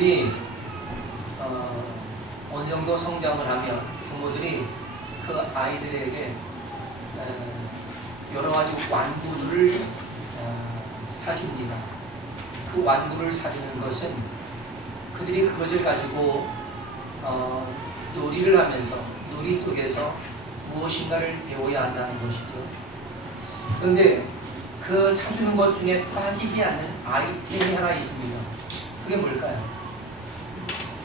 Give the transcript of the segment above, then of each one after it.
아이들이 어느 정도 성장을 하면 부모들이 그 아이들에게 여러 가지玩具를 사줍니다. 그玩具를 사주는 것은 그들이 그것을 가지고 놀이를 하면서 놀이 속에서 무엇인가를 배워야 한다는 것이죠. 그런데 그 사주는 것 중에 빠지지 않는 아이템이 하나 있습니다. 그게 뭘까요?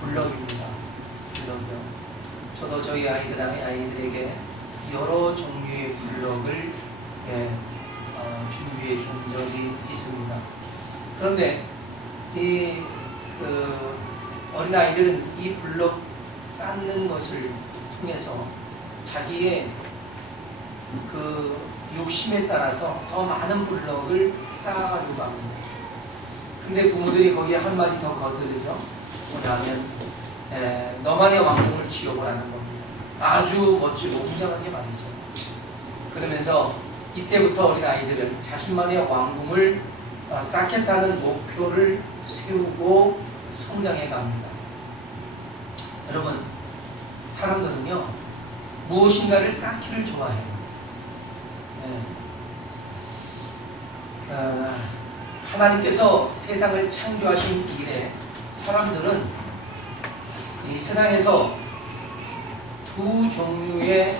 블럭입니다. 블럭이요. 저도 저희 아이들에게 여러 종류의 블럭을 준비해 준 적이 있습니다. 그런데 어린아이들은 이 블럭 쌓는 것을 통해서 자기의 그 욕심에 따라서 더 많은 블럭을 쌓아가려고 합니다. 근데 부모들이 거기에 한마디 더 거두르죠. 뭐냐면 너만의 왕궁을 지어보라는 겁니다. 아주 멋지고 웅장하게 말이죠. 그러면서 이때부터 어린아이들은 자신만의 왕궁을 쌓겠다는 목표를 세우고 성장해 갑니다. 여러분, 사람들은요 무엇인가를 쌓기를 좋아해요. 하나님께서 세상을 창조하신 이래 사람들은 이 세상에서 두 종류의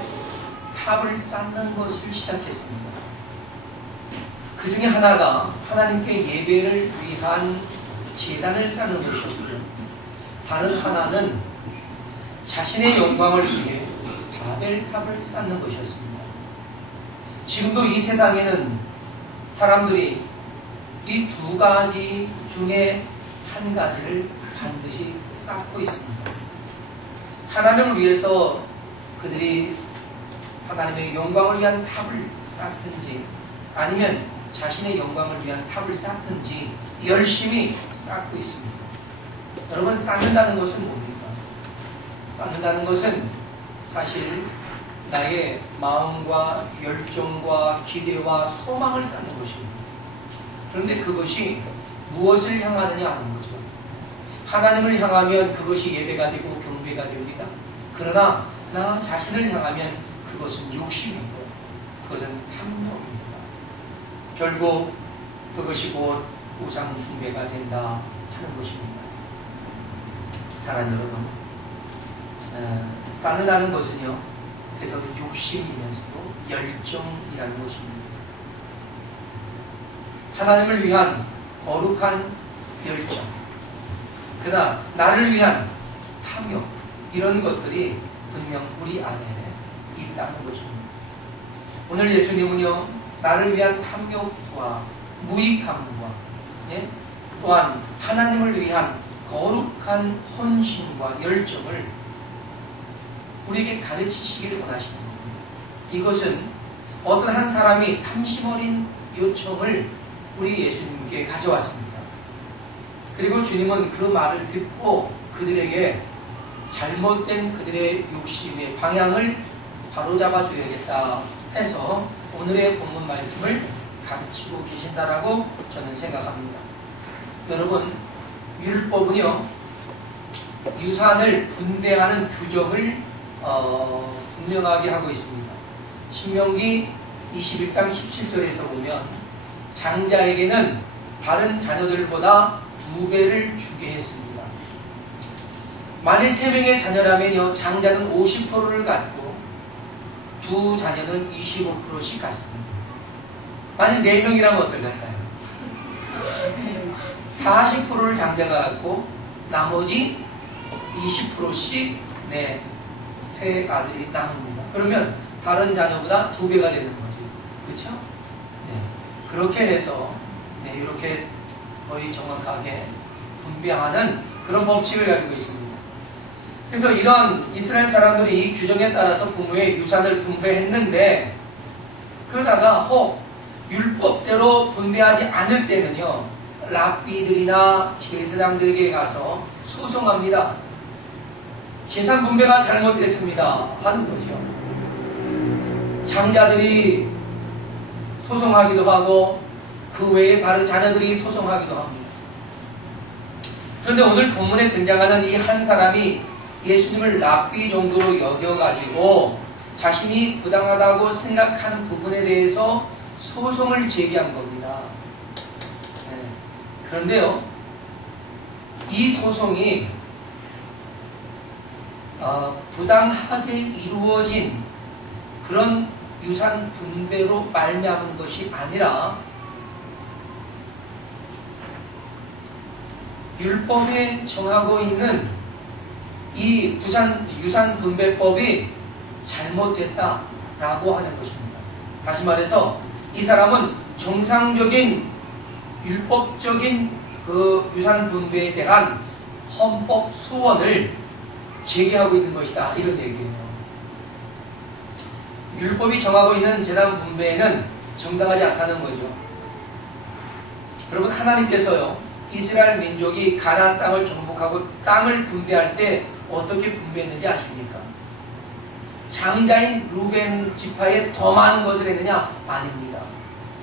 탑을 쌓는 것을 시작했습니다. 그 중에 하나가 하나님께 예배를 위한 제단을 쌓는 것이었고요. 다른 하나는 자신의 영광을 위해 바벨탑을 쌓는 것이었습니다. 지금도 이 세상에는 사람들이 이 두 가지 중에 한 가지를 반드시 쌓고 있습니다. 하나님을 위해서 그들이 하나님의 영광을 위한 탑을 쌓든지 아니면 자신의 영광을 위한 탑을 쌓든지 열심히 쌓고 있습니다. 여러분, 쌓는다는 것은 뭡니까? 쌓는다는 것은 사실 나의 마음과 열정과 기대와 소망을 쌓는 것입니다. 그런데 그것이 무엇을 향하느냐 하는 거죠. 하나님을 향하면 그것이 예배가 되고 경배가 됩니다. 그러나 나 자신을 향하면 그것은 욕심이고 그것은 탐욕입니다. 결국 그것이 곧 우상 숭배가 된다 하는 것입니다. 사랑하는 여러분, 쌓는다는 것은요, 그래서 욕심이면서도 열정이라는 것입니다. 하나님을 위한 거룩한 열정, 그러나 나를 위한 탐욕, 이런 것들이 분명 우리 안에 있다는 것입니다. 오늘 예수님은요, 나를 위한 탐욕과 무익함과 또한 하나님을 위한 거룩한 헌신과 열정을 우리에게 가르치시기를 원하시는 겁니다. 이것은 어떤 한 사람이 탐심 어린 요청을 우리 예수님께 가져왔습니다. 그리고 주님은 그 말을 듣고 그들에게 잘못된 그들의 욕심의 방향을 바로잡아 줘야겠다 해서 오늘의 본문 말씀을 가르치고 계신다라고 저는 생각합니다. 여러분, 율법은요, 유산을 분배하는 규정을 분명하게 하고 있습니다. 신명기 21장 17절에서 보면 장자에게는 다른 자녀들보다 2배를 주게 했습니다. 만일 3명의 자녀라면요, 장자는 50%를 갖고 두 자녀는 25%씩 갖습니다. 만일 4명이라면 어떨까요? 40%를 장자가 갖고 나머지 20%씩 세 아들이 나눕니다. 그러면 다른 자녀보다 2배가 되는 거지. 그렇죠? 그렇게 해서 이렇게 거의 정확하게 분배하는 그런 법칙을 가지고 있습니다. 그래서 이런 이스라엘 사람들이 이 규정에 따라서 부모의 유산을 분배했는데, 그러다가 혹 율법대로 분배하지 않을 때는요, 랍비들이나 제사장들에게 가서 소송합니다. 재산 분배가 잘못됐습니다 하는 거죠. 장자들이 소송하기도 하고 그 외에 다른 자녀들이 소송하기도 합니다. 그런데 오늘 본문에 등장하는 이 한 사람이 예수님을 랍비 정도로 여겨가지고 자신이 부당하다고 생각하는 부분에 대해서 소송을 제기한 겁니다. 네. 그런데요, 이 소송이 부당하게 이루어진 그런 유산 분배로 말미암은 것이 아니라 율법에 정하고 있는 이 유산 분배법이 잘못됐다라고 하는 것입니다. 다시 말해서 이 사람은 정상적인 율법적인 그 유산 분배에 대한 헌법 소원을 제기하고 있는 것이다, 이런 얘기예요. 율법이 정하고 있는 재단 분배에는 정당하지 않다는 거죠. 여러분, 하나님께서요, 이스라엘 민족이 가나안 땅을 정복하고 땅을 분배할 때 어떻게 분배했는지 아십니까? 장자인 루벤 지파에 더 많은 것을 했느냐? 아닙니다.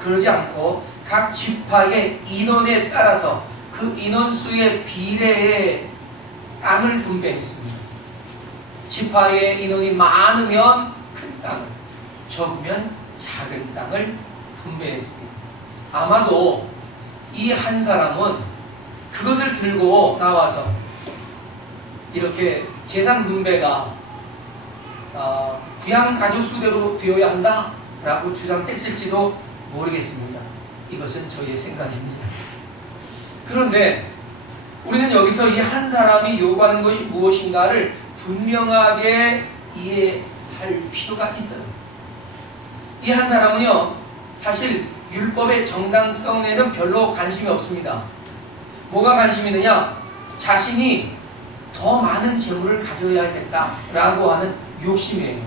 그러지 않고 각 지파의 인원에 따라서 그 인원수의 비례에 땅을 분배했습니다. 지파의 인원이 많으면 큰 땅을, 적으면 작은 땅을 분배했습니다. 아마도 이 한 사람은 그것을 들고 나와서 이렇게 재산 분배가 귀한 가족 수대로 되어야 한다라고 주장했을지도 모르겠습니다. 이것은 저의 생각입니다. 그런데 우리는 여기서 이 한 사람이 요구하는 것이 무엇인가를 분명하게 이해할 필요가 있어요. 이 한 사람은요, 사실 율법의 정당성에는 별로 관심이 없습니다. 뭐가 관심이 있느냐? 자신이 더 많은 재물을 가져야겠다라고 하는 욕심이에요.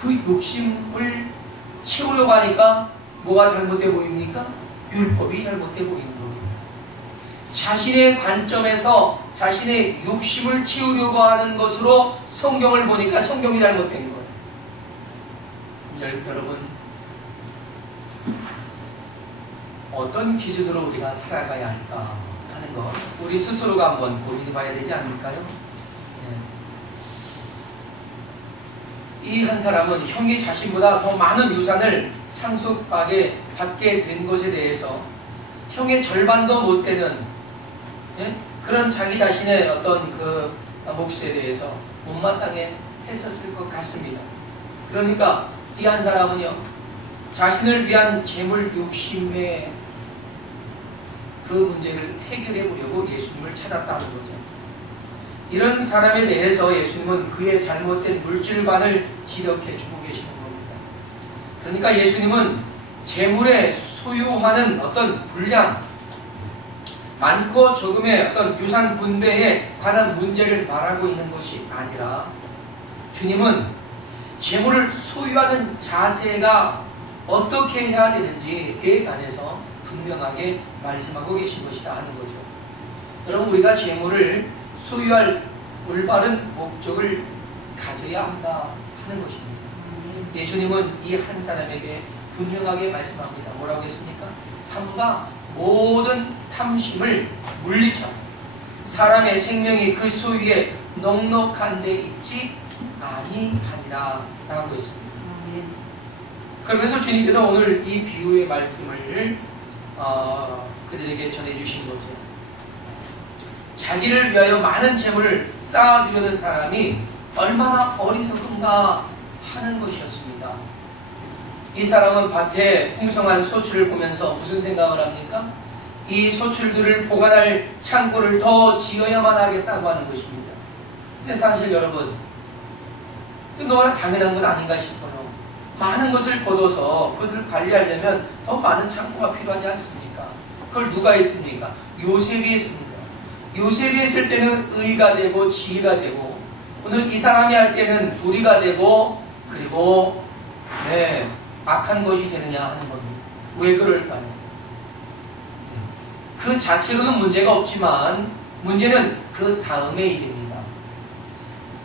그 욕심을 채우려고 하니까 뭐가 잘못돼 보입니까? 율법이 잘못돼 보이는 겁니다. 자신의 관점에서 자신의 욕심을 채우려고 하는 것으로 성경을 보니까 성경이 잘못된 거예요. 여러분, 어떤 기준으로 우리가 살아가야 할까 하는 거 우리 스스로가 한번 고민해 봐야 되지 않을까요? 네. 이 한 사람은 형이 자신보다 더 많은 유산을 상속하게 받게 된 것에 대해서 형의 절반도 못 되는, 네? 그런 자기 자신의 어떤 그 몫에 대해서 못마땅해 했었을 것 같습니다. 그러니까 이 한 사람은요, 자신을 위한 재물 욕심의 그 문제를 해결해 보려고 예수님을 찾았다는 거죠. 이런 사람에 대해서 예수님은 그의 잘못된 물질반을 지적해 주고 계시는 겁니다. 그러니까 예수님은 재물에 소유하는 어떤 분량, 많고 적음의 어떤 유산 분배에 관한 문제를 말하고 있는 것이 아니라 주님은 재물을 소유하는 자세가 어떻게 해야 되는지에 관해서 분명하게 말씀하고 계신 것이다 하는 거죠. 여러분, 우리가 재물을 소유할 올바른 목적을 가져야 한다 하는 것입니다. 예수님은 이 한 사람에게 분명하게 말씀합니다. 뭐라고 했습니까? 삼가 모든 탐심을 물리쳐 사람의 생명이 그 소유에 넉넉한 데 있지 아니하니라 라고 했습니다. 그러면서 주님께서 오늘 이 비유의 말씀을 그들에게 전해주신 거죠. 자기를 위하여 많은 재물을 쌓아두려는 사람이 얼마나 어리석은가 하는 것이었습니다. 이 사람은 밭에 풍성한 소출을 보면서 무슨 생각을 합니까? 이 소출들을 보관할 창고를 더 지어야만 하겠다고 하는 것입니다. 근데 사실 여러분, 너무나 당연한 건 아닌가 싶어요. 많은 것을 거둬서 그것을 관리하려면 더 많은 창고가 필요하지 않습니까? 그걸 누가 했습니까? 요셉이 했습니다. 요셉이 했을 때는 의가 되고 지혜가 되고, 오늘 이 사람이 할 때는 불의가 되고, 그리고 악한 것이 되느냐 하는 겁니다. 왜 그럴까요? 그 자체로는 문제가 없지만 문제는 그 다음의 일입니다.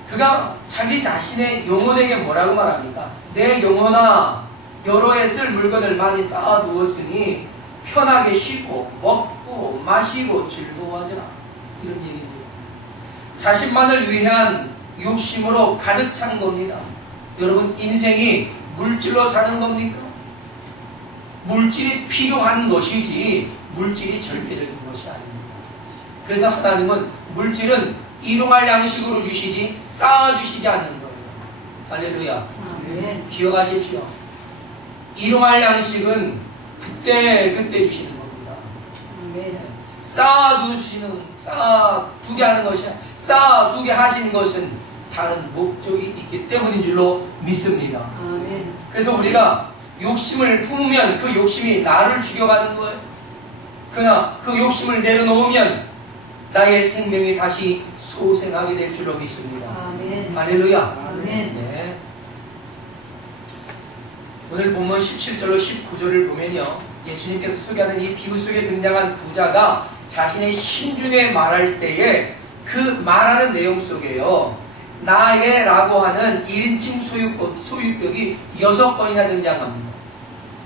그가 자기 자신의 영혼에게 뭐라고 말합니까? 내 영혼아, 여러 해 쓸 물건을 많이 쌓아두었으니 편하게 쉬고 먹고 마시고 즐거워하지라. 이런 얘기입니다. 자신만을 위한 욕심으로 가득 찬 겁니다. 여러분, 인생이 물질로 사는 겁니까? 물질이 필요한 것이지 물질이 절대적인 것이 아닙니다. 그래서 하나님은 물질은 일용할 양식으로 주시지 쌓아주시지 않는 거예요. 할렐루야. 아멘. 기억하십시오. 일용할 양식은 그때 주시는 겁니다. 아멘. 쌓아두게 하는 것이, 쌓아두게 하신 것은 다른 목적이 있기 때문인 줄로 믿습니다. 아멘. 그래서 우리가 욕심을 품으면 그 욕심이 나를 죽여가는 거예요. 그러나 그 욕심을 내려놓으면 나의 생명이 다시 소생하게 될 줄로 믿습니다. 아멘. 할렐루야. 아멘. 네. 오늘 본문 17절로 19절을 보면요, 예수님께서 소개하는 이 비유 속에 등장한 부자가 자신의 신중에 말할 때에 그 말하는 내용 속에요, 나의 라고 하는 1인칭 소유격이 6번이나 등장합니다.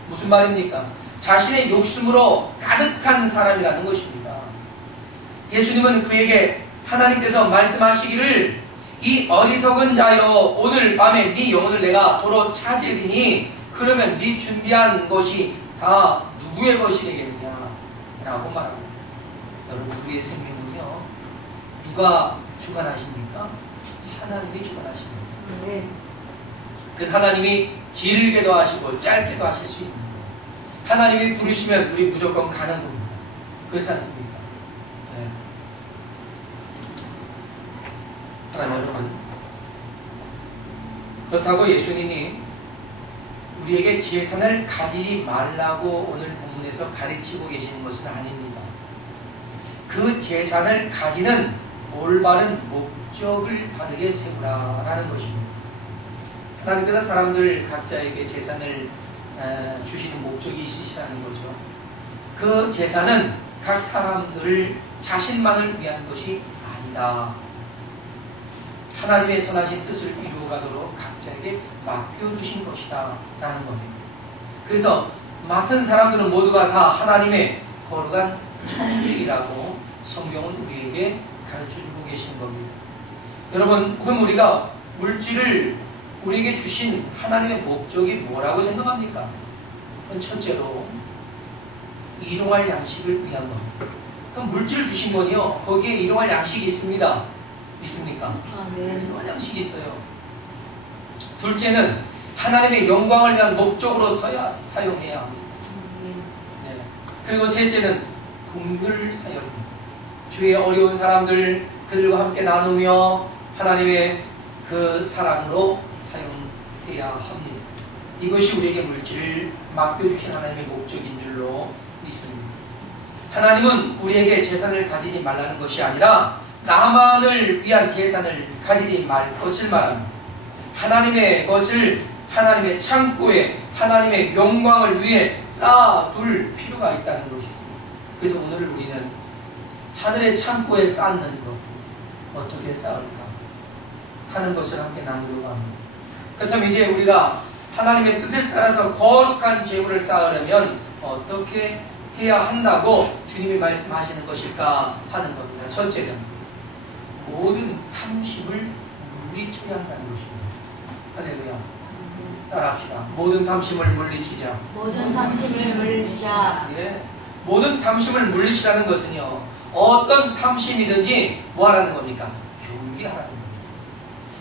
무슨 말입니까? 자신의 욕심으로 가득한 사람이라는 것입니다. 예수님은 그에게 하나님께서 말씀하시기를, 이 어리석은 자여, 오늘 밤에 네 영혼을 내가 도로 찾으리니 그러면 네 준비한 것이 다 누구의 것이 되겠느냐 라고 말합니다. 여러분, 우리의 생명은요, 누가 주관하십니까? 하나님이 주관하십니다. 네. 그래서 하나님이 길게도 하시고 짧게도 하실 수 있는 거예요. 하나님이 부르시면 우리 무조건 가는 겁니다. 그렇지 않습니까? 네. 사랑하는 여러분, 그렇다고 예수님이 우리에게 재산을 가지지 말라고 오늘 본문에서 가르치고 계시는 것은 아닙니다. 그 재산을 가지는 올바른 목적을 바르게 세우라라는 것입니다. 하나님께서 사람들 각자에게 재산을 주시는 목적이 있으시다는 거죠. 그 재산은 각 사람들 자신만을 위한 것이 아니다. 하나님의 선하신 뜻을 이루어가도록 각자에게 맡겨두신 것이다 라는 겁니다. 그래서 맡은 사람들은 모두가 다 하나님의 거룩한 천직이라고 성경은 우리에게 가르쳐주고 계시는 겁니다. 여러분, 그럼 우리가 물질을 우리에게 주신 하나님의 목적이 뭐라고 생각합니까? 첫째로 일용할 양식을 위한 겁니다. 그럼 물질을 주신 건요, 거기에 일용할 양식이 있습니다. 믿습니까? 아멘. 일용할 양식이 있어요. 둘째는 하나님의 영광을 위한 목적으로 사용해야 합니다. 네. 그리고 셋째는 긍휼을 사용합니다. 주위에 어려운 사람들, 그들과 함께 나누며 하나님의 그 사랑으로 사용해야 합니다. 이것이 우리에게 물질을 맡겨주신 하나님의 목적인 줄로 믿습니다. 하나님은 우리에게 재산을 가지지 말라는 것이 아니라 나만을 위한 재산을 가지지 말 것을 말합니다. 하나님의 것을 하나님의 창고에 하나님의 영광을 위해 쌓아둘 필요가 있다는 것이죠. 그래서 오늘 우리는 하늘의 창고에 쌓는 것, 어떻게 쌓을까 하는 것을 함께 나누려고 합니다. 그렇다면 이제 우리가 하나님의 뜻을 따라서 거룩한 재물을 쌓으려면 어떻게 해야 한다고 주님이 말씀하시는 것일까 하는 겁니다. 첫째는 모든 탐심을 물리쳐야 한다는 것입니다. 할렐루야. 따라합시다. 모든 탐심을 물리치자. 모든 탐심을 물리치자. 예. 모든 탐심을 물리치라는 것은요, 어떤 탐심이든지 뭐 하라는 겁니까? 경계하라는 겁니다.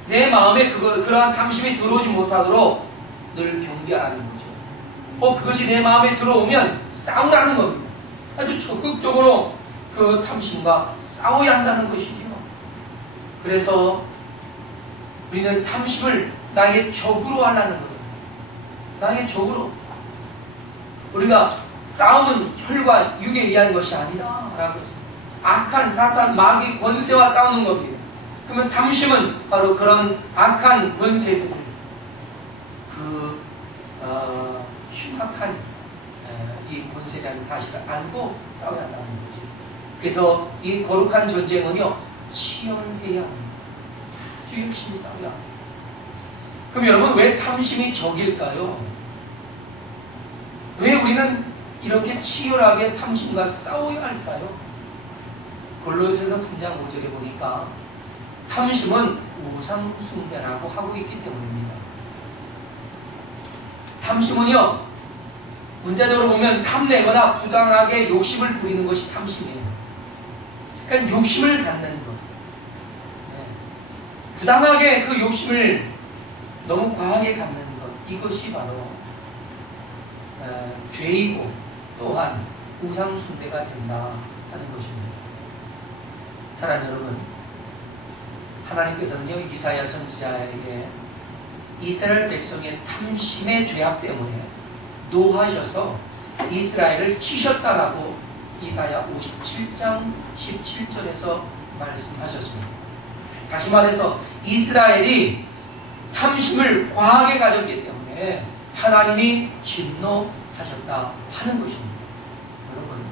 내 마음에 그러한 탐심이 들어오지 못하도록 늘 경계하라는 거죠. 그것이 내 마음에 들어오면 싸우라는 겁니다. 아주 적극적으로 그 탐심과 싸워야 한다는 것이죠. 그래서 우리는 탐심을 나의 적으로 하려는 거예요. 나의 적으로. 우리가 싸움은 혈과 육에 의한 것이 아니다 라고 했습니다. 악한 사탄 마귀 권세와 싸우는 겁니다. 그러면 탐심은 바로 그런 악한 권세들, 그 흉악한 이 권세라는 사실을 알고 싸워야 한다는 거죠. 그래서 이 거룩한 전쟁은요, 치열해야 합니다. 아주 열심히 싸워야 합니다. 그럼 여러분, 왜 탐심이 적일까요? 왜 우리는 이렇게 치열하게 탐심과 싸워야 할까요? 골로새서 3장 5절에 보니까 탐심은 우상 숭배라고 하고 있기 때문입니다. 탐심은요, 문자적으로 보면 탐내거나 부당하게 욕심을 부리는 것이 탐심이에요. 그러니까 욕심을 갖는 것. 부당하게 그 욕심을 너무 과하게 갖는 것, 이것이 바로 죄이고 또한 우상 숭배가 된다 하는 것입니다. 사랑하는 여러분, 하나님께서는요, 이사야 선지자에게 이스라엘 백성의 탐심의 죄악 때문에 노하셔서 이스라엘을 치셨다라고 이사야 57장 17절에서 말씀하셨습니다. 다시 말해서 이스라엘이 탐심을 과하게 가졌기 때문에 하나님이 진노하셨다 하는 것입니다. 여러분,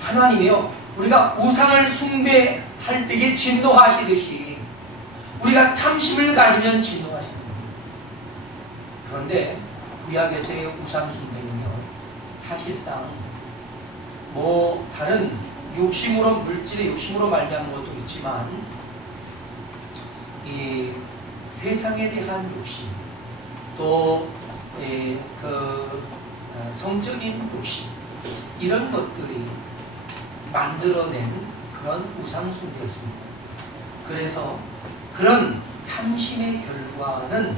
하나님이요, 우리가 우상을 숭배할 때에 진노하시듯이 우리가 탐심을 가지면 진노하십니다. 그런데 구약에서의 우상 숭배는요, 사실상 뭐 다른 욕심으로, 물질의 욕심으로 말미암은 것도 있지만 이 세상에 대한 욕심, 또 성적인 욕심, 이런 것들이 만들어낸 그런 우상 숭배였습니다. 그래서 그런 탐심의 결과는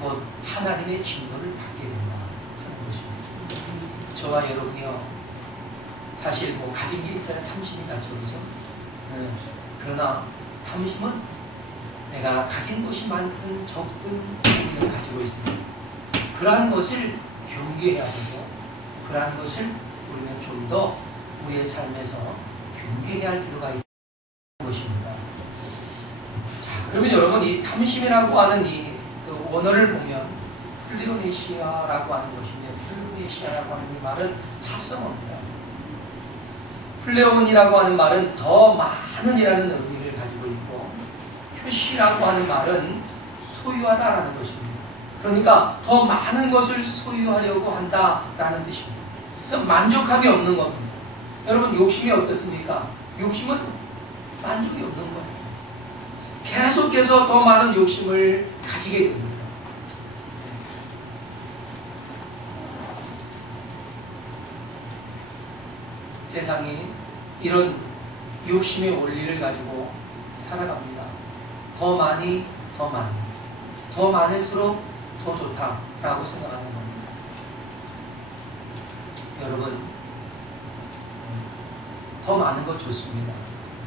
곧 하나님의 진노를 받게 된다 하는 것입니다. 저와 여러분이요, 사실 뭐 가진 게 있어야 탐심이 나죠, 그죠? 그러나 탐심은 내가 가진 것이 많든 적든 우리는 가지고 있습니다. 그러한 것을 경계해야 되고, 그러한 것을 우리는 좀 더 우리의 삶에서 경계해야 할 필요가 있는 것입니다. 자, 그러면 여러분, 이 탐심이라고 하는 그 원어를 보면 플레오네시아라고 하는 것인데, 플레오네시아라고 하는 이 말은 합성어입니다. 플레온이라고 하는 말은 더 많은이라는 의미를 가지고 있고, 표시라고 하는 말은 소유하다라는 것입니다. 그러니까 더 많은 것을 소유하려고 한다라는 뜻입니다. 만족함이 없는 겁니다. 여러분, 욕심이 어떻습니까? 욕심은 만족이 없는 거예요. 계속해서 더 많은 욕심을 가지게 됩니다. 세상이 이런 욕심의 원리를 가지고 살아갑니다. 더 많이, 더 많이. 더 많을수록 더 좋다라고 생각하는 겁니다. 여러분, 더 많은 것 좋습니다.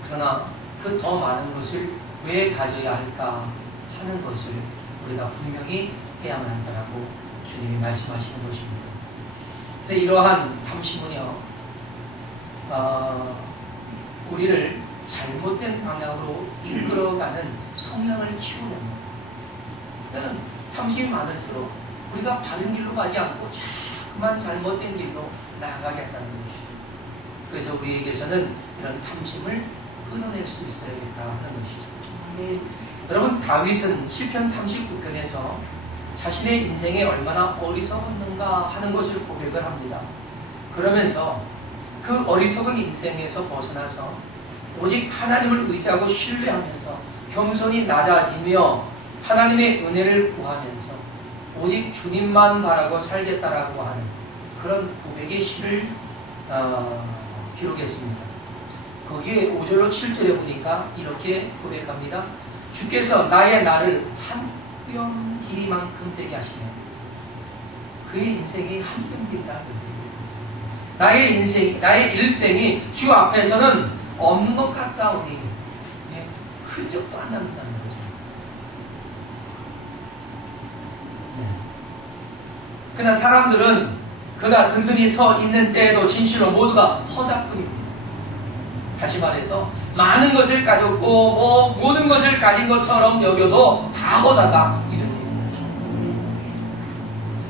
그러나 그 더 많은 것을 왜 가져야 할까 하는 것을 우리가 분명히 해야만 한다라고 주님이 말씀하시는 것입니다. 근데 이러한 탐심은요, 우리를 잘못된 방향으로 이끌어가는 성향을 키우는, 그러니까 탐심이 많을수록 우리가 바른 길로 가지 않고 자꾸만 잘못된 길로 나아가게 한다는 것이죠. 그래서 우리에게서는 이런 탐심을 끊어낼 수 있어야겠다 하는 것이죠. 네. 여러분, 다윗은 시편 39편에서 자신의 인생에 얼마나 어리석었는가 하는 것을 고백을 합니다. 그러면서 그 어리석은 인생에서 벗어나서 오직 하나님을 의지하고 신뢰하면서 겸손히 낮아지며 하나님의 은혜를 구하면서 오직 주님만 바라고 살겠다라고 하는 그런 고백의 시를 기록했습니다. 거기에 5절로 7절에 보니까 이렇게 고백합니다. 주께서 나의 날을 한 뼘 길이만큼 되게 하시며, 그의 인생이 한 뼘 길이다. 나의 인생, 나의 일생이 주 앞에서는 없는 것 같사오니 흔적도 안 남는다는 거죠. 그러나 사람들은 그가 든든히 서 있는 때에도 진실로 모두가 허사뿐입니다. 다시 말해서 많은 것을 가졌고 모든 것을 가진 것처럼 여겨도 다 허사다, 이런 얘기입니다.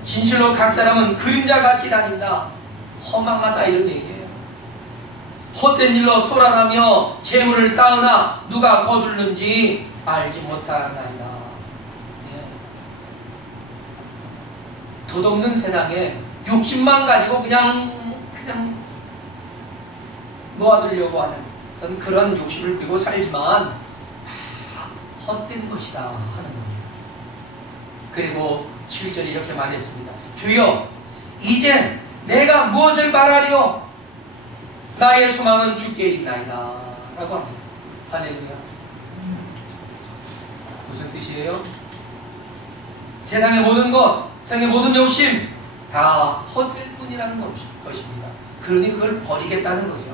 진실로 각 사람은 그림자같이 다닌다, 허망하다, 이런 얘기예요. 헛된 일로 소란하며 재물을 쌓으나 누가 거둘는지 알지 못하나이다. 덧없는 세상에 욕심만 가지고 그냥 모아두려고 하는 어떤 그런 욕심을 부리고 살지만 다 헛된 것이다 하는 겁니다. 그리고 7절에 이렇게 말했습니다. 주여, 이제 내가 무엇을 바라리요? 나의 소망은 주께 있나이다 라고 합니다. 할렐루야. 무슨 뜻이에요? 세상의 모든 것, 세상의 모든 욕심 다 헛될 뿐이라는 것입니다. 그러니 그걸 버리겠다는 거죠.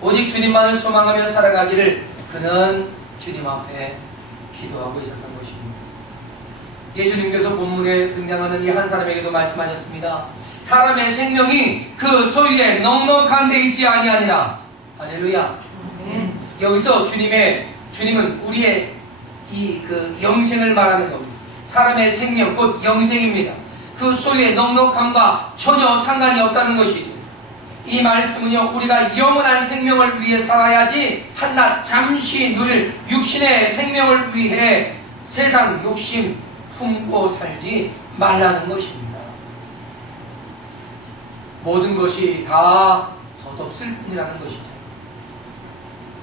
오직 주님만을 소망하며 살아가기를 그는 주님 앞에 기도하고 있었던 것입니다. 예수님께서 본문에 등장하는 이 한 사람에게도 말씀하셨습니다. 사람의 생명이 그 소유에 넉넉한 데 있지 아니하니라. 할렐루야. 여기서 주님은 우리의 그 영생을 말하는 겁니다. 사람의 생명 곧 영생입니다. 그 소유의 넉넉함과 전혀 상관이 없다는 것이죠. 이 말씀은요, 우리가 영원한 생명을 위해 살아야지 한낱 잠시 누릴 육신의 생명을 위해 세상 욕심 품고 살지 말라는 것입니다. 모든 것이 다 덧없을 뿐이라는 것이죠.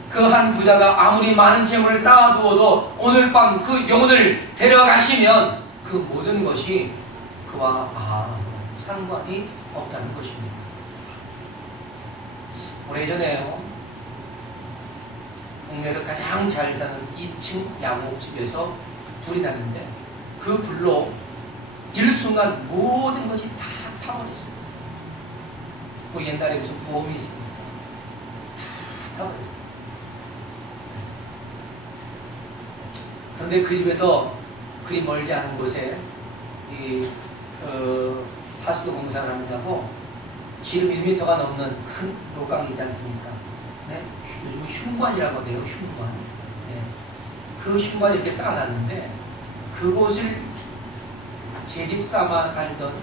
그 한 부자가 아무리 많은 재물을 쌓아두어도 오늘 밤 그 영혼을 데려가시면 그 모든 것이 그와 아무런 상관이 없다는 것입니다. 오래전에요, 국내에서 가장 잘 사는 2층 양옥집에서 불이 났는데 그 불로 일순간 모든 것이 다 타버렸어요. 뭐 옛날에 무슨 보험이 있습니까? 다 타버렸어요. 그런데 그 집에서 그리 멀지 않은 곳에 하수도 공사를 하느라고 지름 1m가 넘는 큰 로강이 있지 않습니까? 네? 요즘은 흉관이라고 해요. 흉관. 네. 그 흉관을 이렇게 쌓아놨는데 그곳을 제집 삼아 살던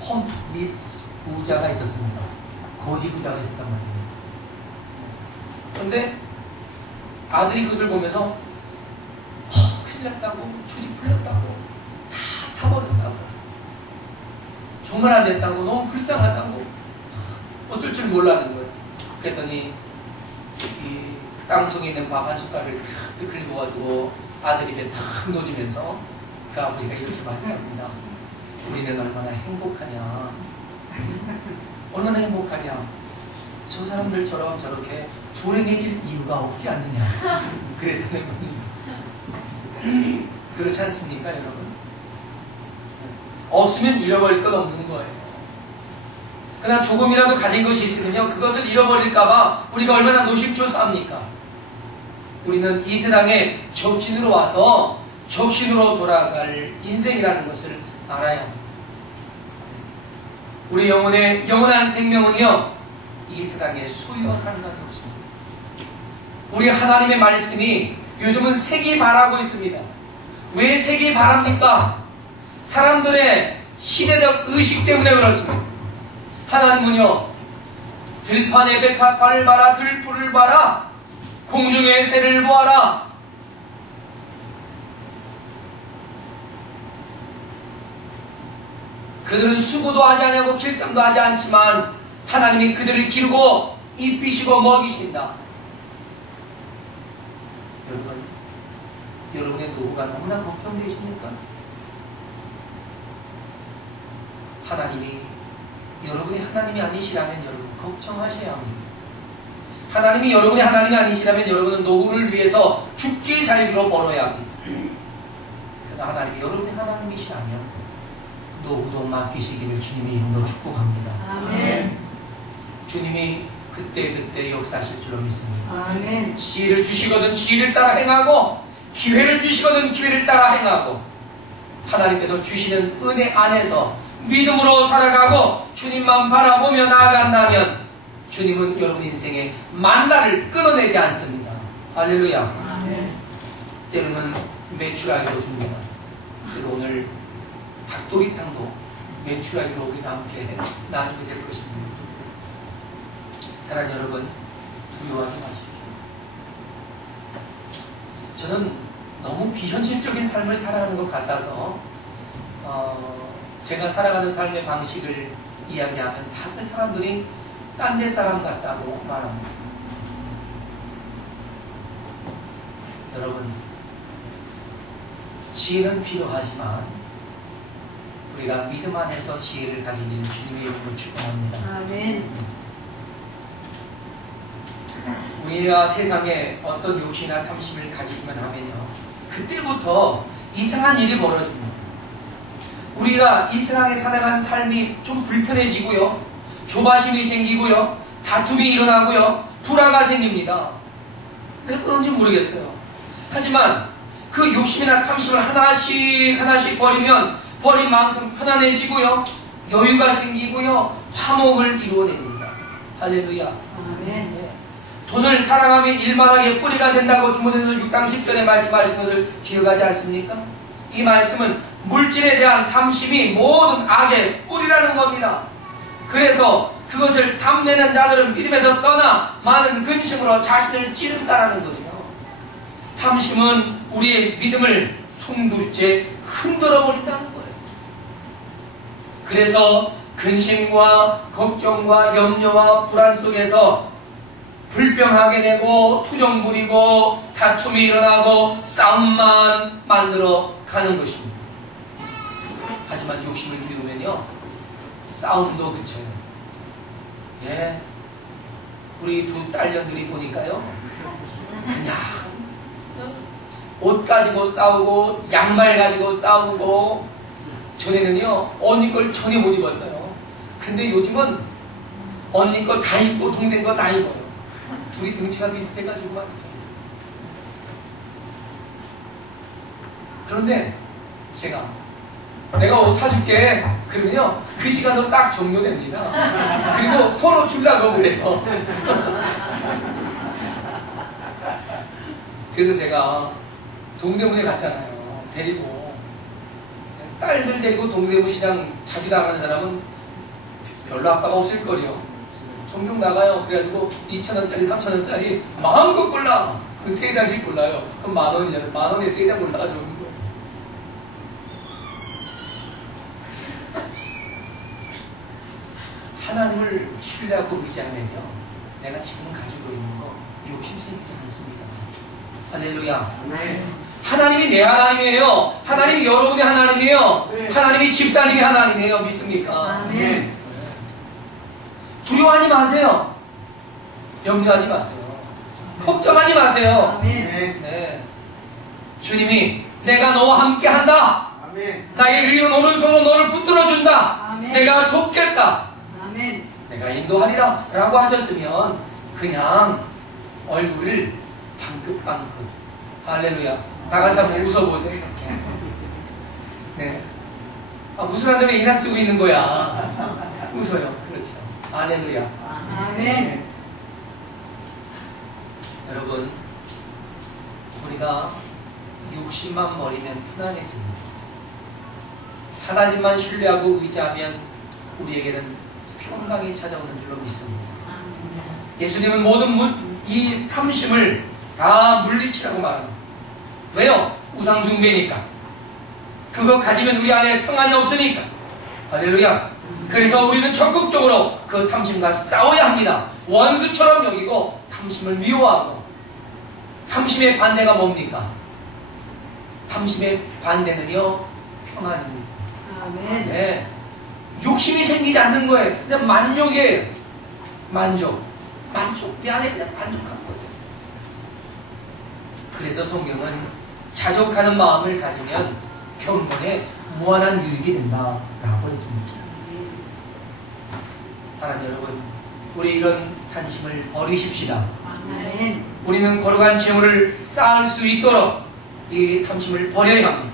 홈리스 부자가 있었습니다. 거지 부자가 있었단 말이에요. 그런데 아들이 그것을 보면서 큰일 났다고, 조직 풀렸다고, 다 타버렸다고, 정말 안 됐다고, 너무 불쌍하다고, 어쩔 줄 몰라는 거예요. 그랬더니 이 땅통에 있는 밥 한 숟갈을 탁 긁어가지고 아들 입에 탁 넣어주면서 그 아버지가 이렇게 말합니다. 우리는 얼마나 행복하냐, 얼마나 행복하냐, 저 사람들처럼 저렇게 불행해질 이유가 없지 않느냐 그랬다는 겁니다. 그렇지 않습니까, 여러분? 없으면 잃어버릴 건 없는 거예요. 그러나 조금이라도 가진 것이 있으면요, 그것을 잃어버릴까봐 우리가 얼마나 노심초사합니까? 우리는 이 세상에 적신으로 와서 적신으로 돌아갈 인생이라는 것을 알아야 합니다. 우리 영혼의 영원한 생명은요, 이 세상에 소유와 상관이 없습니다. 우리 하나님의 말씀이 요즘은 색이 바라고 있습니다. 왜 색이 바랍니까? 사람들의 시대적 의식 때문에 그렇습니다. 하나님은요, 들판의 백합화를 봐라, 들풀을 봐라, 공중의 새를 보아라. 그들은 수고도 하지 않고 길쌈도 하지 않지만 하나님이 그들을 기르고 입히시고 먹이신다. 여러분의 노후가 너무나 걱정되십니까? 하나님이 여러분이 하나님이 아니시라면 여러분 걱정하셔야 합니다. 하나님이 여러분이 하나님이 아니시라면 여러분은 노후를 위해서 죽기 살기로 벌어야 합니다. 그러나 하나님이 여러분이 하나님이시라면 노후도 맡기시기를 주님의 이름으로 축복합니다. 아멘. 주님이 그때 역사하실 줄로 믿습니다. 아멘. 지혜를 주시거든 지혜를 따라 행하고, 기회를 주시거든 기회를 따라 행하고, 하나님께서 주시는 은혜 안에서 믿음으로 살아가고 주님만 바라보며 나아간다면 주님은 여러분 인생의 만나를 끊어내지 않습니다. 할렐루야. 아멘. 때로는 메추라기도 줍니다. 그래서 오늘 닭도리탕도 메추라기로 우리가 함께 나누게 될 것입니다. 사랑하는 여러분, 두려워하지 마십시오. 저는 너무 비현실적인 삶을 살아가는 것 같아서 제가 살아가는 삶의 방식을 이야기하면 다른 사람들이 딴 데 사람 같다고 말합니다. 여러분, 지혜는 필요하지만 우리가 믿음 안에서 지혜를 가지기를 주님의 이름으로 축원합니다. 아멘. 우리가 세상에 어떤 욕심이나 탐심을 가지기만 하면요, 그때부터 이상한 일이 벌어집니다. 우리가 이 세상에 살아가는 삶이 좀 불편해지고요, 조바심이 생기고요, 다툼이 일어나고요, 불화가 생깁니다. 왜 그런지 모르겠어요. 하지만 그 욕심이나 탐심을 하나씩 버리면 버린 만큼 편안해지고요, 여유가 생기고요, 화목을 이루어냅니다. 할렐루야. 아멘. 돈을 사랑하며 일만하게 뿌리가 된다고 디모데전서 6장 10절에 말씀하신 것을 기억하지 않습니까? 이 말씀은 물질에 대한 탐심이 모든 악의 뿌리라는 겁니다. 그래서 그것을 탐내는 자들은 믿음에서 떠나 많은 근심으로 자신을 찌른다라는 거죠. 탐심은 우리의 믿음을 송두리째 흔들어 버린다는 거예요. 그래서 근심과 걱정과 염려와 불안 속에서 불평하게 되고 투정 부리고 다툼이 일어나고 싸움만 만들어 가는 것입니다. 하지만 욕심을 피우면요, 싸움도 그쳐요. 예, 우리 두 딸년들이 보니까요, 그냥 옷 가지고 싸우고 양말 가지고 싸우고, 전에는요 언니 걸 전혀 못 입었어요. 근데 요즘은 언니 거 다 입고 동생 거 다 입어요. 둘이 등치가 비슷해가지고 말이죠. 그런데 제가 내가 옷 사줄게 그러면요, 그 시간으로 딱 종료됩니다. 그리고 서로 주려고 그래요. 그래서 제가 동대문에 갔잖아요. 데리고, 딸들 데리고 동대문 시장 자주 나가는 사람은 별로 아빠가 없을 거리요. 종종 나가요. 그래가지고 2,000원짜리 3,000원짜리 마음껏 골라. 그 3장씩 골라요. 그럼 10,000원이잖아요. 10,000원에 3장 골라가지고 오는 거예요. 하나님을 신뢰하고 의지하면요, 내가 지금 가지고 있는 거 욕심 생기지 않습니다. 할렐루야. 네. 하나님이 내 하나님이에요. 하나님이 여러분의 하나님이에요. 네. 하나님이 집사님의 하나님이에요. 믿습니까? 아멘. 두려워하지 마세요. 염려하지 마세요. 걱정하지 마세요. 아멘. 네. 주님이 내가 너와 함께 한다. 아멘. 나의 의인 오른손으로 너를 붙들어준다. 아멘. 내가 돕겠다. 아멘. 내가 인도하리라 라고 하셨으면 그냥 얼굴을 방긋방긋, 할렐루야, 다 같이 한번 웃어보세요. 이렇게. 네. 아, 웃으라는데 왜 인상 쓰고 있는 거야? 웃어요. 그렇죠. 할렐루야. 아멘. 여러분, 우리가 욕심만 버리면 편안해집니다. 하나님만 신뢰하고 의지하면 우리에게는 평강이 찾아오는 줄로 믿습니다. 예수님은 모든 이 탐심을 다 물리치라고 말합니다. 왜요? 우상숭배니까. 그거 가지면 우리 안에 평안이 없으니까. 할렐루야. 그래서 우리는 적극적으로 그 탐심과 싸워야 합니다. 원수처럼 여기고 탐심을 미워하고. 탐심의 반대가 뭡니까? 탐심의 반대는요, 평안입니다. 아멘. 네. 욕심이 생기지 않는 거예요. 그냥 만족이에요. 만족. 내 안에 그냥 만족한 거예요. 그래서 성경은 자족하는 마음을 가지면 경건에 무한한 유익이 된다라고 했습니다. 사랑 여러분, 우리 이런 탐심을 버리십시다. 아멘. 우리는 거룩한 재물을 쌓을 수 있도록 이 탐심을 버려야 합니다.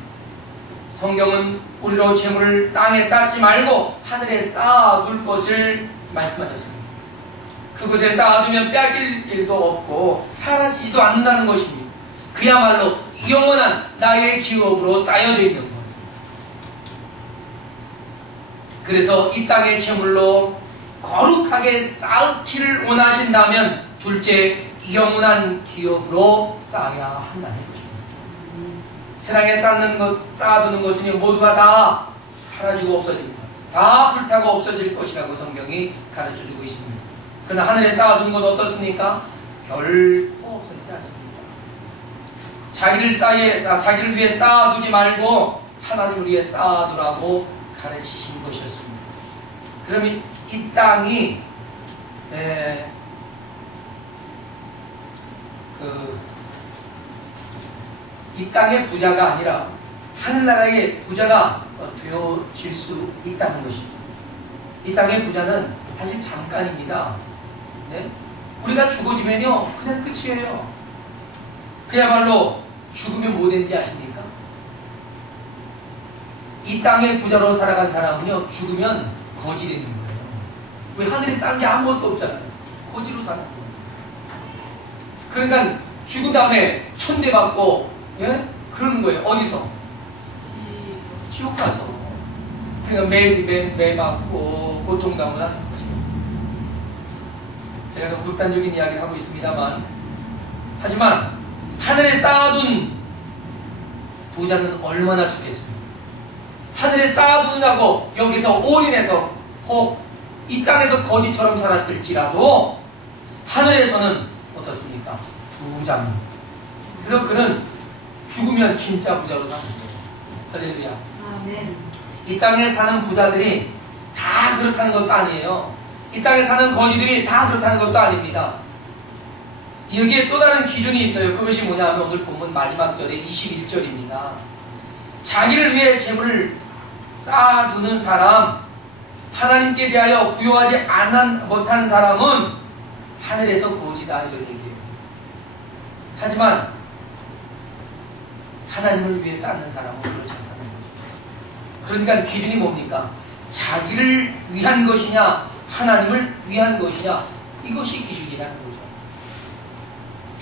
성경은 우리로 재물을 땅에 쌓지 말고 하늘에 쌓아둘 것을 말씀하셨습니다. 그곳에 쌓아두면 빼앗길 일도 없고 사라지지도 않는다는 것입니다. 그야말로 영원한 나의 기업으로 쌓여져 있는 거예요. 그래서 이 땅의 재물로 거룩하게 쌓기를 원하신다면 둘째, 영원한 기업으로 쌓아야 한다는 것입니다. 세상에 쌓아두는 것은 모두가 다 사라지고 없어집니다. 다 불타고 없어질 것이라고 성경이 가르쳐주고 있습니다. 그러나 하늘에 쌓아두는 것 어떻습니까? 결코 없어지지 않습니다. 자기를 위해 쌓아두지 말고 하나님을 위해 쌓아두라고 가르치신 것이었습니다. 그러면 이 땅이 이 땅의 부자가 아니라 하늘나라의 부자가 되어질 수 있다는 것이죠. 이 땅의 부자는 사실 잠깐입니다. 네? 우리가 죽어지면요 그냥 끝이에요. 그야말로 죽으면 뭐 되는지 아십니까? 이 땅의 부자로 살아간 사람은요 죽으면 거지 되는 거예요. 왜? 하늘에 쌓은 게 아무것도 없잖아요. 거지로 사는 거예요. 그러니까 죽은 다음에 천대받고 그러는 거예요. 어디서? 지옥 가서. 그러니까 매 맞고 고통당하고 사는 거죠. 제가 좀 극단적인 이야기를 하고 있습니다만, 하지만 하늘에 쌓아둔 부자는 얼마나 좋겠습니까? 하늘에 쌓아둔다고 여기서 올인해서 혹 이 땅에서 거지처럼 살았을지라도 하늘에서는 어떻습니까? 부자입니다. 그래서 그는 죽으면 진짜 부자로 사는 거예요. 할렐루야. 아멘. 이 땅에 사는 부자들이 다 그렇다는 것도 아니에요. 이 땅에 사는 거지들이 다 그렇다는 것도 아닙니다. 여기에 또 다른 기준이 있어요. 그것이 뭐냐면 오늘 본문 마지막 절에 21절입니다. 자기를 위해 재물을 쌓아두는 사람, 하나님께 대하여 부여하지 못한 사람은 하늘에서 거지다, 이런 얘기예요. 하지만 하나님을 위해 쌓는 사람은 그렇지 않다는 거죠. 그러니까 기준이 뭡니까? 자기를 위한 것이냐 하나님을 위한 것이냐, 이것이 기준이라는 거죠.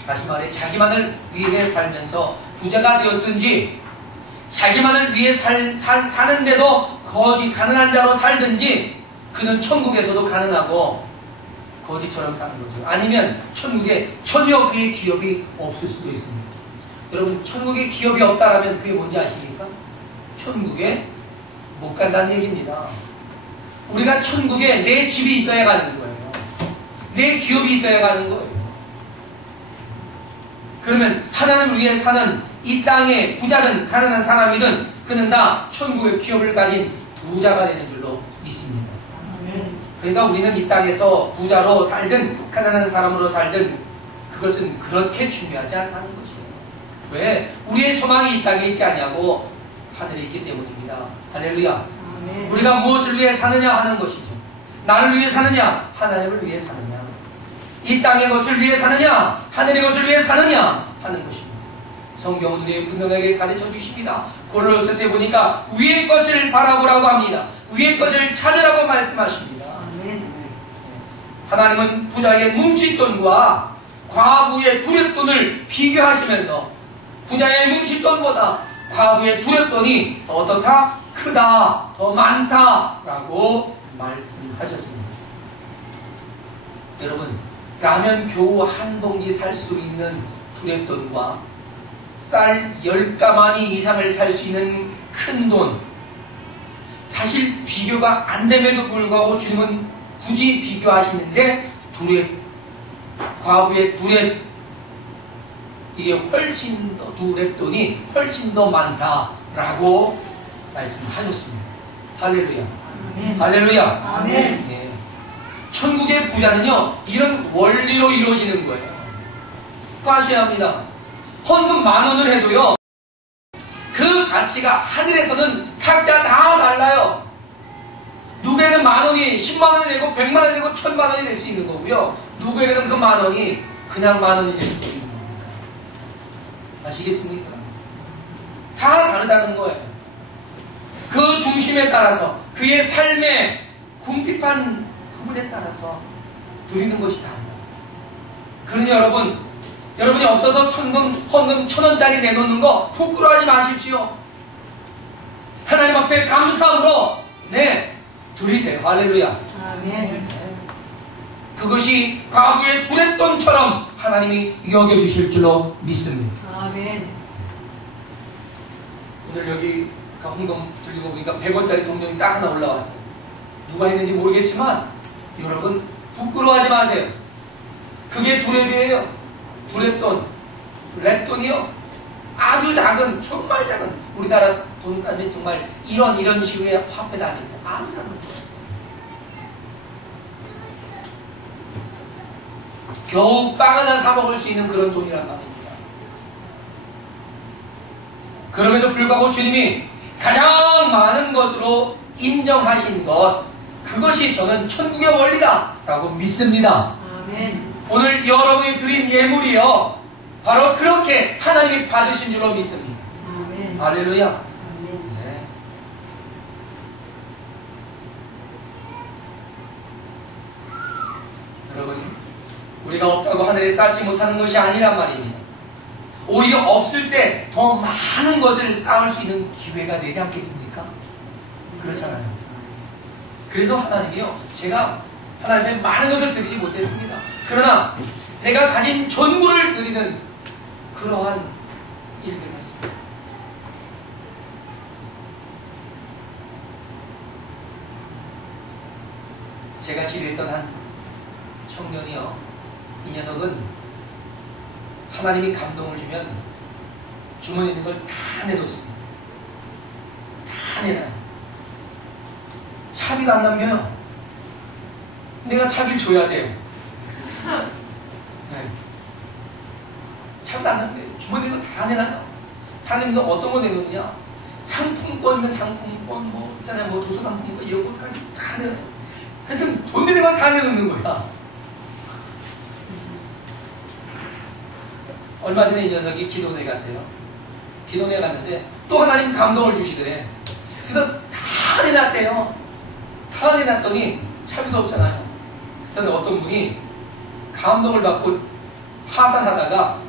다시 말해 자기만을 위해 살면서 부자가 되었든지 자기만을 위해 사는데도 거지 가난한 자로 살든지 그는 천국에서도 가난하고 거지처럼 사는 거죠. 아니면 천국에 전혀 그의 기업이 없을 수도 있습니다. 여러분, 천국에 기업이 없다라면 그게 뭔지 아십니까? 천국에 못 간다는 얘기입니다. 우리가 천국에 내 집이 있어야 가는 거예요. 내 기업이 있어야 가는 거예요. 그러면 하나님을 위해 사는 이 땅의 부자든 가난한 사람이든 그는 다 천국의 기업을 가진 부자가 되는 줄로 믿습니다. 그러니까 우리는 이 땅에서 부자로 살든 가난한 사람으로 살든 그것은 그렇게 중요하지 않다는 것이에요. 왜? 우리의 소망이 이 땅에 있지 않냐고 하늘에 있기 때문입니다. 할렐루야. 아멘. 우리가 무엇을 위해 사느냐 하는 것이죠. 나를 위해 사느냐 하나님을 위해 사느냐, 이 땅의 것을 위해 사느냐 하늘의 것을 위해 사느냐 하는 것입니다. 성경은 우리에게 분명하게 가르쳐 주십니다. 골로새서에 보니까 위의 것을 바라보라고 합니다. 위의 것을 찾으라고 말씀하십니다. 하나님은 부자의 뭉칫돈과 과부의 두렵돈을 비교하시면서 부자의 뭉칫돈보다 과부의 두렵돈이 더 어떻다? 크다, 더 많다라고 말씀하셨습니다. 여러분, 라면 겨우 한 봉지 살 수 있는 두렵돈과 쌀 10가마니 이상을 살 수 있는 큰 돈, 사실 비교가 안 됨에도 불구하고 주님은 굳이 비교하시는데 과부의 두렙, 이게 훨씬 더 두렙돈이 훨씬 더 많다라고 말씀하셨습니다. 할렐루야. 아멘. 할렐루야. 아멘. 네. 천국의 부자는요 이런 원리로 이루어지는 거예요. 아셔야 합니다. 헌금 10,000원을 해도요 그 가치가 하늘에서는 각자 다 달라요. 누구에게는 10,000원이 100,000원이 되고 100,000원이 되고 1,000,000원이 될 수 있는 거고요, 누구에게는 그 10,000원이 그냥 10,000원이 될 수도 있는 겁니다. 아시겠습니까? 다 다르다는 거예요. 그 중심에 따라서 그의 삶의 궁핍한 부분에 따라서 드리는 것이 다르다. 그러니 여러분이 없어서 헌금 1,000원짜리 내놓는 거 부끄러워하지 마십시오. 하나님 앞에 감사함으로 드리세요. 할렐루야. 아멘. 그것이 과부의 두렙돈처럼 하나님이 여겨주실 줄로 믿습니다. 아멘. 오늘 여기 헌금 드리고 보니까 100원짜리 동전이 딱 하나 올라왔어요. 누가 했는지 모르겠지만 여러분 부끄러워하지 마세요. 그게 두렙이에요. 두렙돈, 랩돈이요. 아주 작은, 정말 작은, 우리나라 돈 따지면 정말 이런 식의 화폐도 아니고 아주 작은 거예요. 겨우 빵 하나 사 먹을 수 있는 그런 돈이란 말입니다. 그럼에도 불구하고 주님이 가장 많은 것으로 인정하신 것, 그것이 저는 천국의 원리다 라고 믿습니다. 아멘. 오늘 여러분이 드린 예물이요, 바로 그렇게 하나님이 받으신 줄로 믿습니다. 아멘. 할렐루야. 아멘. 네. 여러분, 우리가 없다고 하늘에 쌓지 못하는 것이 아니란 말입니다. 오히려 없을 때 더 많은 것을 쌓을 수 있는 기회가 되지 않겠습니까? 그렇잖아요. 그래서 하나님이요, 제가 하나님 앞에 많은 것을 드리지 못했습니다. 그러나 내가 가진 전부를 드리는 그러한 일들을 했습니다. 제가 지도했던 한 청년이요, 이 녀석은 하나님이 감동을 주면 주머니에 있는 걸 다 내놓습니다. 다 내놔요. 차비도 안 남겨요. 내가 차비를 줘야 돼요. 네. 차비도 안 남겨요. 주머니에 있는 거 다 내놔요. 다 내놓는 거 어떤 거 내놓느냐? 상품권이면 상품권, 뭐 있잖아요, 뭐 도서상품권 이런 것까지 다 내놔요. 하여튼 돈 내는 건 다 내놓는 거야. 얼마 전에 이 녀석이 기도원에 갔대요. 기도원에 갔는데 또 하나님 감동을 주시더래. 그래서 다 내놨대요. 다 내놨더니 차비도 없잖아요. 그런데 어떤 분이 감동을 받고 하산하다가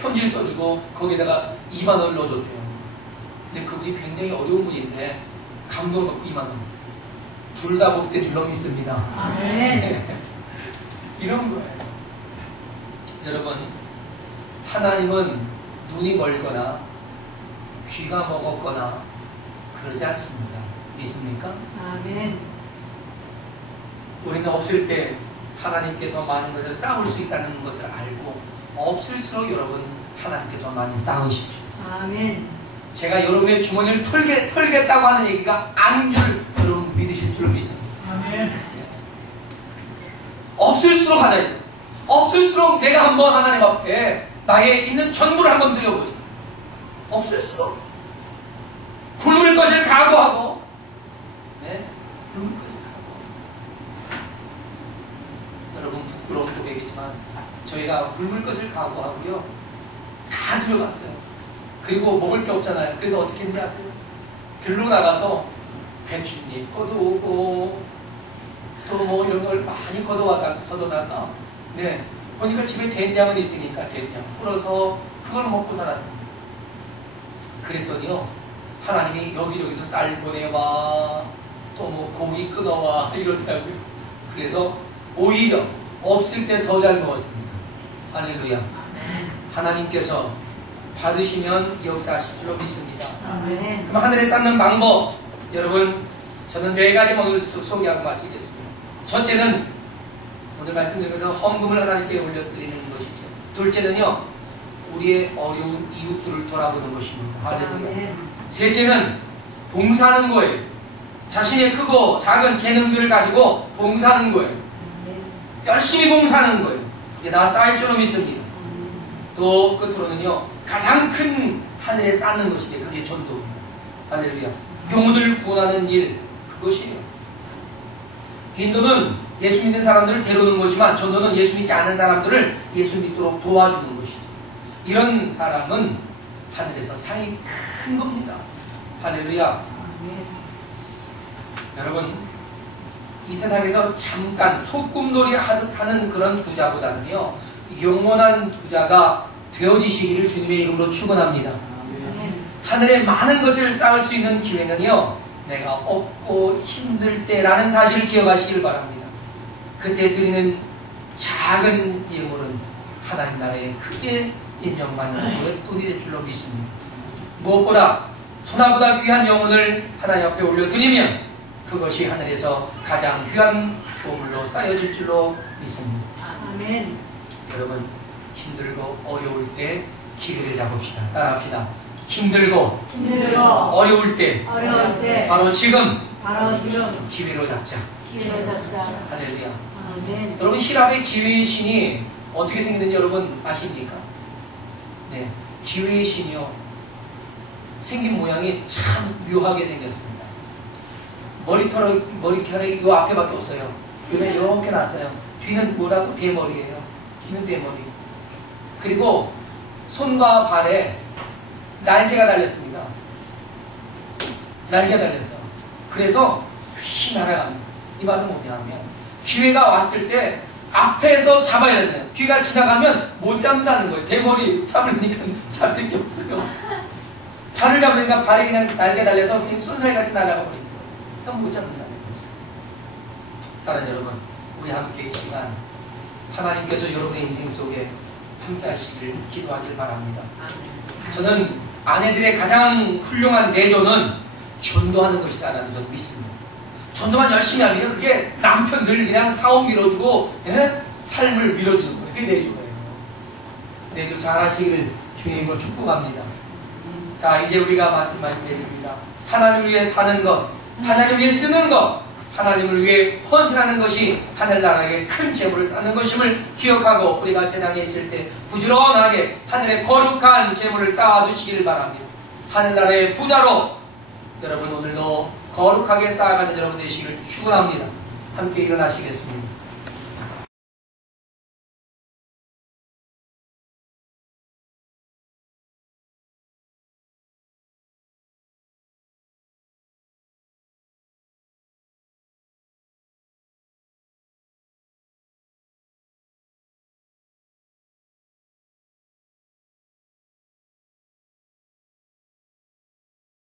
편지를 써주고 거기에다가 2만 원을 넣어줬대요. 근데 그분이 굉장히 어려운 분인데 감동을 받고 2만 원. 둘 다 복된 줄로 믿습니다. 아멘. 이런 거예요. 여러분, 하나님은 눈이 멀거나 귀가 먹었거나 그러지 않습니다. 믿습니까? 아멘. 우리는 없을 때 하나님께 더 많은 것을 쌓을 수 있다는 것을 알고, 없을수록 여러분 하나님께 더 많이 쌓으십시오. 아멘. 제가 여러분의 주머니를 털겠다고 하는 얘기가 아닌 줄 여러분 믿으실 줄로 믿습니다. 아멘. 없을수록 하나님, 없을수록 내가 한번 하나님 앞에 나의 있는 전부를 한번 드려보자. 없을수록 굶을 것을 각오하고, 네, 굶을 것을 각오하고. 여러분, 부끄러운 고백이지만 저희가 굶을 것을 각오하고요, 다 들어갔어요. 그리고 먹을 게 없잖아요. 그래서 어떻게 했는지 아세요? 들로 나가서 배춧잎 걷어오고 또 뭐 이런 걸 많이 걷어다가, 네, 보니까 집에 된장은 있으니까 된장 풀어서 그걸 먹고 살았습니다. 그랬더니요, 하나님이 여기저기서 쌀 보내와, 또 뭐 고기 끊어와 이러더라고요. 그래서 오히려 없을 때 더 잘 먹었습니다. 할렐루야. 하나님께서 받으시면 역사하실 줄로 믿습니다. 아멘. 그럼 하늘에 쌓는 방법, 여러분, 저는 4가지 오늘 소개하고 마치겠습니다. 첫째는 오늘 말씀드린 것처럼 헌금을 하나님께 올려드리는 것이죠. 둘째는요, 우리의 어려운 이웃들을 돌아보는 것입니다. 할렐루야. 아멘. 셋째는 봉사하는 거예요. 자신의 크고 작은 재능들을 가지고 봉사하는 거예요. 아멘. 열심히 봉사하는 거예요. 이게 다 쌓일 줄로 믿습니다. 또 끝으로는요, 가장 큰 하늘에 쌓는 것인데 그게 전도입니다. 할렐루야. 영혼을 구원하는 일, 그것이에요. 인도는 예수 믿는 사람들을 데려오는 거지만 전도는 예수 믿지 않은 사람들을 예수 믿도록 도와주는 것이죠. 이런 사람은 하늘에서 상이 큰 겁니다. 할렐루야. 아멘. 여러분, 이 세상에서 잠깐 소꿉놀이 하듯 하는 그런 부자보다는요, 영원한 부자가 되어지시기를 주님의 이름으로 축원합니다. 아멘. 하늘에 많은 것을 쌓을 수 있는 기회는요, 내가 없고 힘들 때라는 사실을 기억하시길 바랍니다. 그때 드리는 작은 예물은 하나님 나라에 크게 인정받는 그의 돈이 될 줄로 믿습니다. 무엇보다 소나보다 귀한 영혼을 하나님 앞에 올려드리면 그것이 하늘에서 가장 귀한 보물로 쌓여질 줄로 믿습니다. 아멘. 여러분, 힘들고 어려울 때 기회를 잡읍시다. 따라합시다. 힘들고 힘들고 어려울 때 어려울 때 바로 지금 바로 지금 기회로 잡자. 기회를 잡자. 할렐루야. 아멘. 여러분 히랍의 기회의 신이 어떻게 생겼는지 여러분 아십니까? 네, 기회의 신이요 생긴 모양이 참 묘하게 생겼습니다. 머리카락이 요 앞에밖에 없어요. 여기는 이렇게 났어요. 뒤는 뭐라고? 대머리예요. 뒤는 대머리. 그리고 손과 발에 날개가 달렸습니다. 날개가 달렸어. 그래서 휘 날아갑니다. 이 말은 뭐냐면 기회가 왔을 때 앞에서 잡아야 되는, 귀가 지나가면 못 잡는다는 거예요. 대머리 잡으니까 잡을 게 없어요. 발을 잡으니까 발이 그냥 날개 달려서 쏜살같이 날아가 버리는 거예요. 그럼 못 잡는다는 거죠. 사랑하는 여러분, 우리 함께 이 시간 하나님께서 여러분의 인생 속에 함께 하시기를 기도하길 바랍니다. 저는 아내들의 가장 훌륭한 내조는 전도하는 것이다라는 저는 믿습니다. 전도만 열심히 하면 그게 남편 늘 그냥 사업 밀어주고 삶을 밀어주는 거예요. 그게 내조예요. 내조 잘하시길 주님으로 축복합니다. 자, 이제 우리가 말씀드렸습니다. 하나님을 위해 사는 것, 하나님을 위해 쓰는 것, 하나님을 위해 헌신하는 것이 하늘나라에 큰 재물을 쌓는 것임을 기억하고 우리가 세상에 있을 때 부지런하게 하늘의 거룩한 재물을 쌓아두시길 바랍니다. 하늘나라의 부자로 여러분 오늘도 거룩하게 쌓아가는 여러분 되시길 축원합니다. 함께 일어나시겠습니다.